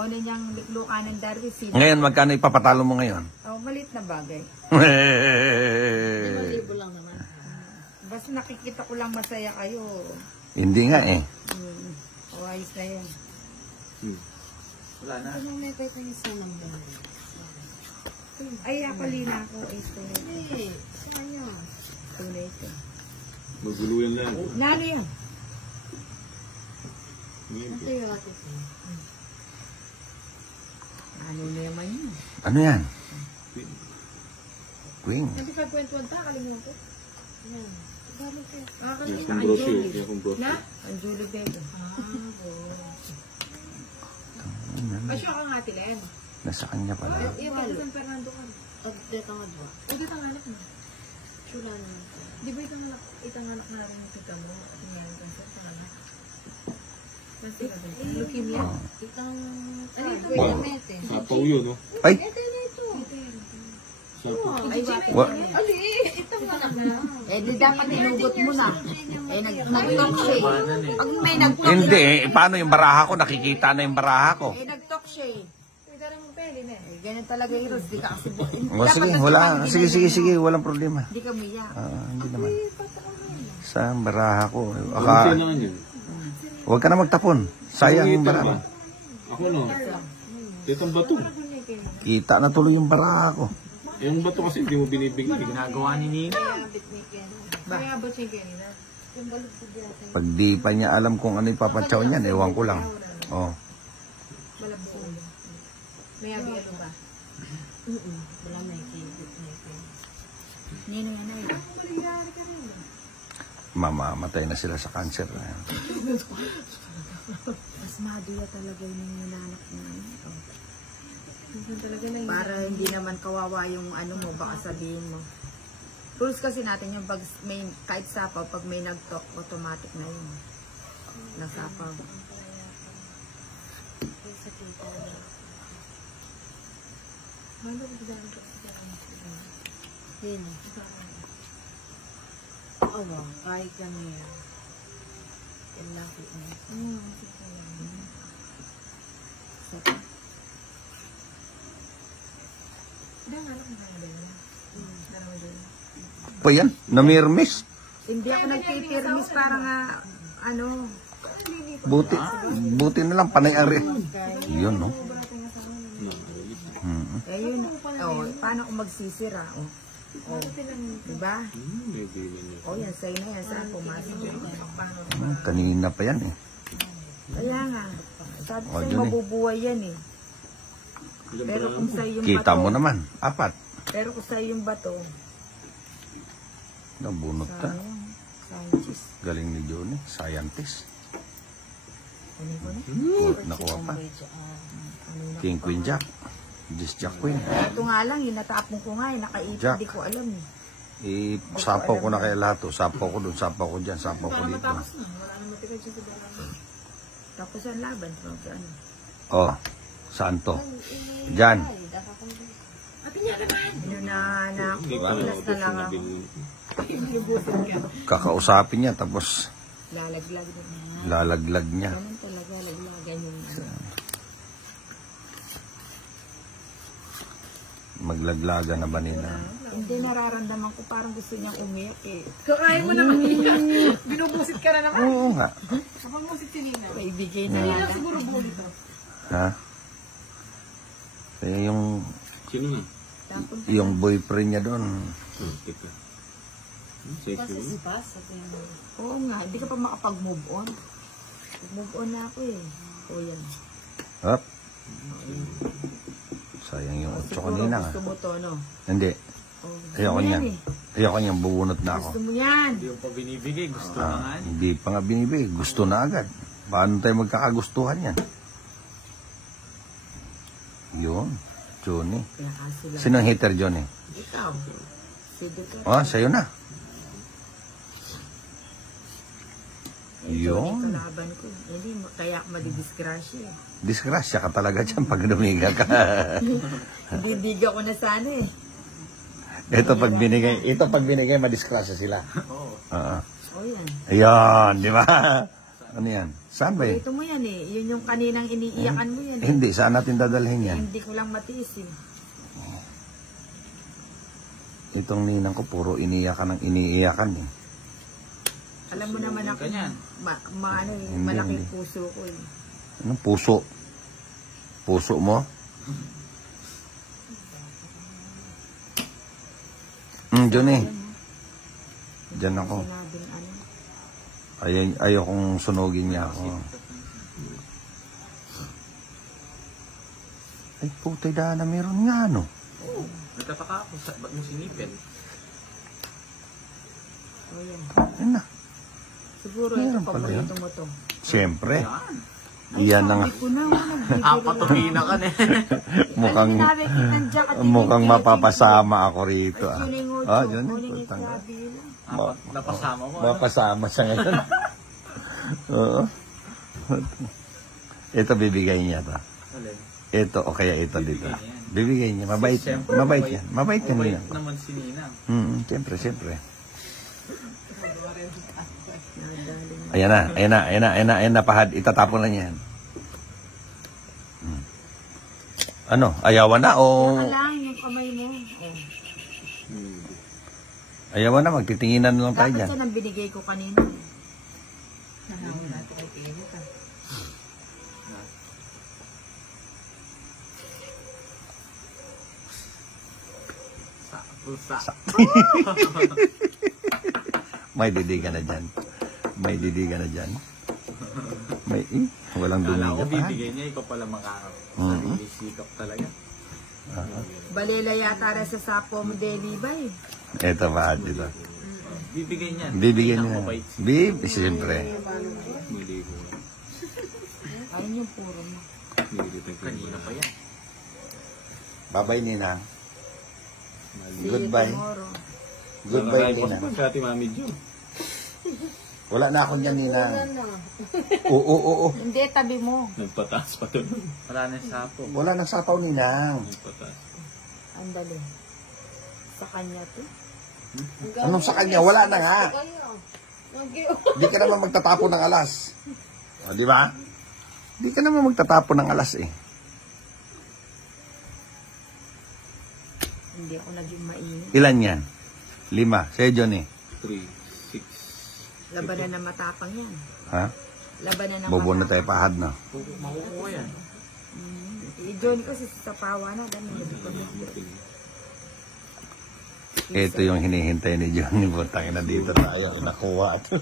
O na niyang luka ng Darwin. Ngayon, magkano ipapatalo mo ngayon? Malit na bagay. 5,000 lang naman. Basta nakikita ko lang masaya kayo. Hindi nga eh. O ayos na yan. Wala na. Ano may kayo isa lang ba? Ay, ako lina ako. Ay, tunay. Eh, saan yun? Tunay ko. Maguluyan lang. Nalo yan. Ito yung ate ko. Ano na naman yun? Ano yan? Queen. 25.1 ta, kalimutan ko. Yan. Yung kung brosyo. Yung kung brosyo. Na? Ang Julie Vega. Pasyo ka nga, Tilen. Nasa kanya pala. Yung taga San Fernando ka. Dito nga dwa. Ito ang anak mo. Chula naman. Di ba itang anak na rin yung tita mo? Tingnan ko sa anak. Leukemia. Itang... Ano ito? Diabetes. Sapaw yun, no? Ay! Ito na ito. Sapaw. Ay, Ali, itang anak na. di dapat inugot mo na. Nag-talk siya eh. Pag may nag-talk Hindi eh. Paano yung baraha ko? Nakikita na yung baraha ko. nag-talk siya eh. Pwede mo pwede na. Ganun talaga yung Rose. Di ka kasi... O sige, wala. Sige. Walang problema. Hindi ka umiyak. Hindi naman. Sa baraha ko. Ano naman yun? Huwag ka na magtapon. Sayang yung baraha. Ako no. Itong bato. Kita na tuloy yung baraha ko. Yung bato kasi hindi mo binibigay. Ginagawa ni Nina. Kaya ba siya kanina? Pag di pa niya alam kung ano ipapatsaw niyan, ewan ko lang. Oh. Malabon. May abi ano ba? Wala may kibit. Nino yan ay. Mamamatay na sila sa cancer. Mas madula talaga yung nananak na. Para hindi naman kawawa yung ano mo, baka sabihin mo. Rules kasi natin yung pag may, kahit sapaw, pag may nag-talk, automatic na yun. Nasapaw. Din. Oo, kahit kami. Kailangan ko. Pa yan? Namirmis? Hindi ako nagpipirmis para nga, ano, Buti na lang panay ang yun, no? ayun, paano kung magsisira, diba? Yan, sa'yo na yan, saan pumasok. Kanina pa yan eh. Kaya nga, sabi Oh, sa'yo yun eh. mabubuhay yan eh. Pero kung sa'yo yung Kita bato, mo naman, 4. pero kung sa'yo yung bato, Nabunot ka. scientist. Galing ni Johnny, scientist. Nakuha pa. King Queen Jack. Just Jack Queen. Ito nga lang, hinatapon ko nga, nakaipon, Jack. di ko alam eh. Sapaw ko na kay lahat. Sapaw ko dun, sapaw ko dyan, sapaw ko dito. Tapos ang laban, ano. Oh, saan to? Dyan. Yun na pinas na lang ako. Kakausapin niya, tapos Lalaglag na. lalaglag niya. Ganun talaga, laglagan yung Maglaglaga na ba nila? Hindi nararamdaman ko parang gusto niyang umiyak eh. Kaya mo naman. Binubusit ka na naman. Oo nga. Kapag musit si Nina. Maibigay na Nina lang. siguro bulito. Ha? Eh, Sino na? yung boyfriend niya doon. Tika. Sexy mo? Oo nga, hindi ka pa makapag-move on. Move on na ako eh. O yan. Hop. Sayang yung 8 kanina nga. Gusto mo to, no? Hindi. Oh, Ayoko gusto mo niyan. yan Ayoko niyan, bubunot na ako. Gusto mo yan. Hindi yung pa binibigay. Gusto na nga. Hindi pa nga binibig. Gusto na agad. Paano tayo magkakagustuhan yan? Yun. Johnny. Kaya kaso lang. Sino ang hater, Johnny? Ikaw. Sige ka. Oh, sa'yo na. Ito Yun. laban ko. Hindi, kaya ako madidisgrasya eh. Disgrasya ka talaga dyan pag dumiga ka. Bibiga ko na sana eh. Ito pag binigay, madisgrasya sila. Oo. O yan. Ayan, di ba? Ano yan? Saan ba yun? Ito mo yan eh. Yun yung kaninang iniiyakan mo yan eh. Hindi, saan natin dadalhin yan? Hindi ko lang matiis eh. Itong ninang ko, puro iniiyakan ng iniiyakan eh. Alam mo naman ako, Ganyan. ano eh, Hindi, malaking hindi. puso ko eh. Anong puso? Puso mo? Diyan eh. Diyan ako. Sinabing ano. Ayaw kong sunugin niya ako. Ay, putay na meron nga, no? Nagtataka ako, ba't mo sinipin? O yan. Ayun na. Siguro Meron ito, pala paborito mo to. Siyempre. Ay, Iyan na nga. sabi ko na, nagbibigay Patumina ka na eh. Mukhang, mukhang mapapasama ako rito. Ah, ah yun. Putang. Napasama mo. Mapasama siya ngayon. Oo. Ito bibigay niya to. Alin? Ito o kaya ito dito. Bibigay niya. Bibigay niya. Mabait. Siyempre, Mabait yan. Mabait yan Mabait yan. naman si Ninang. Siyempre, siyempre. Ayan na, ayan na, ayan na, ayan na, ayan na, pahad. Itatapon na yan. Ano, ayawan na o... Lang yung kamay mo. Ayawan na, magtitinginan na lang tayo Dapat dyan. yan ang binigay ko kanina. Nahawin natin kay Kevin. Pusa. May didigan na dyan. May didigan na dyan. May, walang dumi Kala ko dyan, pahad. bibigay niya, ikaw pala makarap. Sikap talaga. Balela yata rin sa sapo mo, Deli ba eh. Ito, pahad dito. Bibigay niya. Bibigyan Ninang niya. mabait. Bib, siyempre. Niligo. Ayun yung puro mo. Nilitag ko. Kanina pa yan. Bye-bye, Nina. See you Goodbye. tomorrow. Goodbye, Nina. Sa ati Mami Jo. Wala na ako niyan, Nina. Oo. Hindi, tabi mo. Nagpataas pa to. Wala na yung sapo. Wala nang sapaw, Ninang. Nagpataas. Andali. Sa kanya to. Anong sa kanya? Wala na nga. Di ka naman magtatapon ng alas. O, di ba? Di ka naman magtatapon ng alas eh. Hindi ako naging mainit. Ilan yan? 5. Sa'yo, Johnny. 3, 6. Labanan na matapang yan. Ha? Labanan na Bobo na matapang. tayo pahad na. Makukuha yan. I-join ko sa pawa na. Dami mo. Ito yung hinihintay ni Johnny. Butang na dito tayo. Nakuha ito.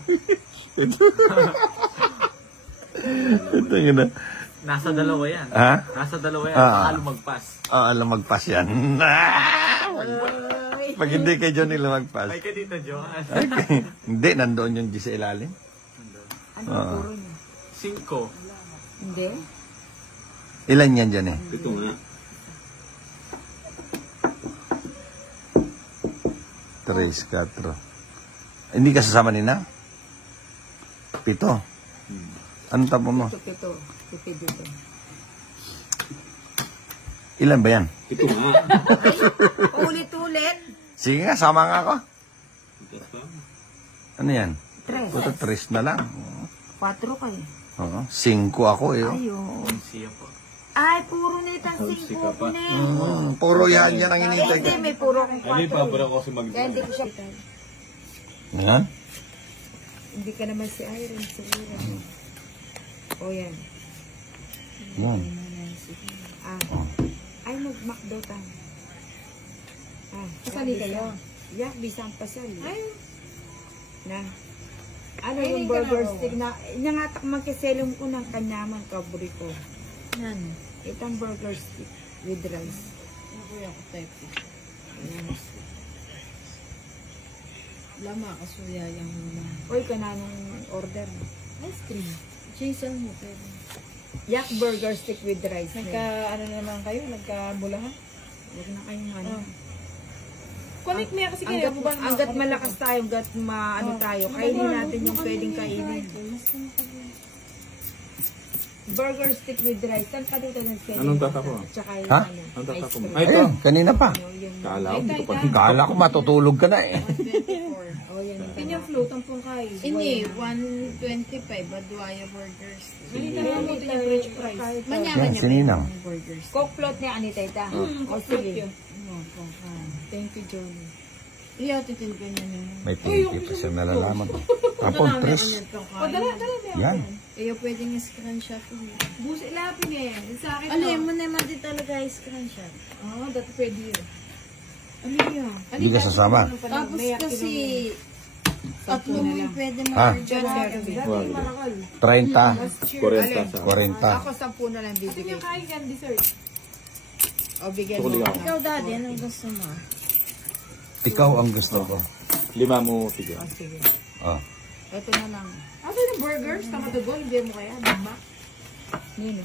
Ito yun na. Nasa dalawa yan. Ha? Nasa dalawa yan. Ah. Baka lumagpas. Lumagpas yan. Pag hindi kay Johnny lumagpas. Ay ka dito, Johan. Hindi, nandoon yung G sa ilalim. Ano ang puro niya? 5. Hindi. Ilan yan, Johnny? Ito nga. 3, 4. Hindi ka sasama nina? 7. Anong tapo mo? Ito. Dito. Ilan ba yan? Ito nga. Ulit-ulit. Sige nga, sama nga ako. Ito pa. Ano yan? 3. Puto 3 na lang. 4 kayo. Oo. 5 ako eh. Oh. Ayun. Siya po. Ay, puro nito ang Halsey 5 ka ko pa. na. Puro yan ang hinintay ko. Hindi, may puro akong Ano yung 4. pabra ko kasi mag- Kaya hindi ko siya. Ha? Hindi ka naman si Irene, siguro. O yan. Yan. Ay, mag-McDo tayo. Kasali kayo? Yeah, bisang pasal. Ay, Na. Ano Ay, yung hindi ka burger na stick na, nangatak magkiselong ko ng kanyaman, kaburi ko. yan. Itang burger stick with rice. Ano ko yung type? Ayan. Lama, kasuya yung muna. Uy, kananong order. Ice cream. Jason mo, pero. Yak burger stick with rice. Ano naman kayo? Nagkabulahan? Huwag na kayong ano. Connect mo yan kasi kayo. Hanggat malakas tayo, hanggat maano tayo, kainin natin yung pwedeng kainin. Burger stick with rice. Saan ka dito ng selling? Anong tatapo? Tsaka yung Ha? ano, Anong ice tatapo mo? cream. Ay, ito. Ayun, kanina pa. Yung Kala ko dito pa. Kala ko matutulog ka na eh. 124. Oh, yan yung Kanyang float ang pungkay. Ini, 125, Badwaya Burgers. Ganito na mo ito yung French fries. Manyaman Yan, niya sininang. yung burgers. Coke float ni Anita ita. O sige. Thank you, Johnny. Iya, titin ko niya niya. May piniti pa siya nalalaman. Tapon, tres. Dala Yan. Iya, pwedeng screenshot ko. Busi lapin eh. Sa akin Ano mo naman din talaga screenshot? Oo, dati pwede yun. Ano yun? Hindi ka sasama. Tapos kasi, tatlo mo yung pwede Ah. ma-order. Wag. 30, 40 sa. 40. Ako 10 na lang bibigay. Kaya yan, dessert. O, bigay Sukuli mo. ako. Ikaw, daddy, anong gusto mo? Ikaw ang gusto ko. 5 mo, sige. O, sige. Oh. Ito na lang. Asa yung burgers? Tamatagol, hindi mo kaya. Diba? Nino.